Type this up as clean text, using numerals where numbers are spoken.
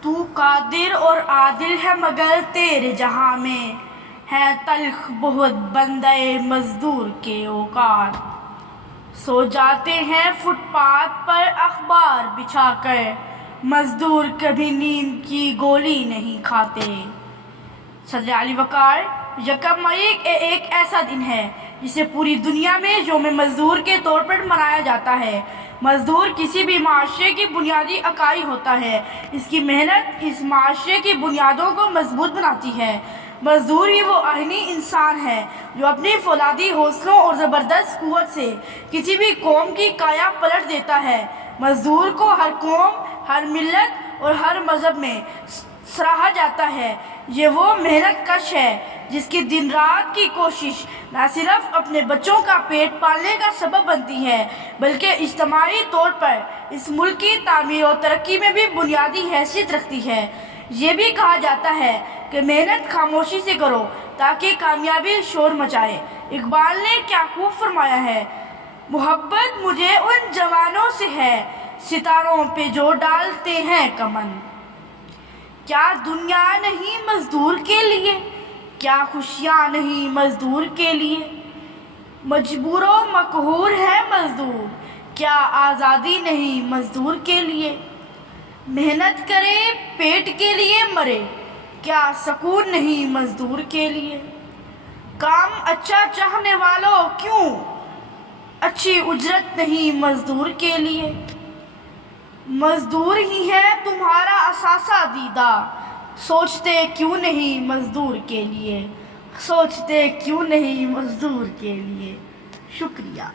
تو قادر اور عادل ہے مگر تیرے جہاں میں ہے تلخ بہت بندے مزدور کے اوقات۔ سو جاتے ہیں فٹ پاتھ پر اخبار بچھا کر، مزدور کبھی نیند کی گولی نہیں کھاتے۔ صدر علی وقار، یکم مئی ایک ایسا دن ہے جسے پوری دنیا میں یوم مزدور کے طور پر منایا جاتا ہے۔ مزدور کسی بھی معاشرے کی بنیادی اکائی ہوتا ہے۔ اس کی محنت اس معاشرے کی بنیادوں کو مضبوط بناتی ہے۔ مزدور ہی وہ آئینی انسان ہے جو اپنی فولادی حوصلوں اور زبردست قوت سے کسی بھی قوم کی کایا پلٹ دیتا ہے۔ مزدور کو ہر قوم، ہر ملت اور ہر مذہب میں سراہا جاتا ہے۔ یہ وہ محنت کش ہے جس کی دن رات کی کوشش نہ صرف اپنے بچوں کا پیٹ پالنے کا سبب بنتی ہے بلکہ اجتماعی طور پر اس ملک کی تعمیر و ترقی میں بھی بنیادی حیثیت رکھتی ہے۔ یہ بھی کہا جاتا ہے کہ محنت خاموشی سے کرو تاکہ کامیابی شور مچائے۔ اقبال نے کیا خوب فرمایا ہے، محبت مجھے ان جوانوں سے ہے ستاروں پہ جو ڈالتے ہیں کمن۔ کیا دنیا نہیں مزدور کے لیے، کیا خوشیاں نہیں مزدور کے لیے؟ مجبور و مقہور ہے مزدور، کیا آزادی نہیں مزدور کے لیے؟ محنت کرے پیٹ کے لیے مرے، کیا سکون نہیں مزدور کے لیے؟ کام اچھا چاہنے والوں کیوں اچھی اجرت نہیں مزدور کے لیے؟ مزدور ہی ہے تمہارا اثاثہ دیدہ، سوچتے کیوں نہیں مزدور کے لیے، سوچتے کیوں نہیں مزدور کے لیے؟ شکریہ۔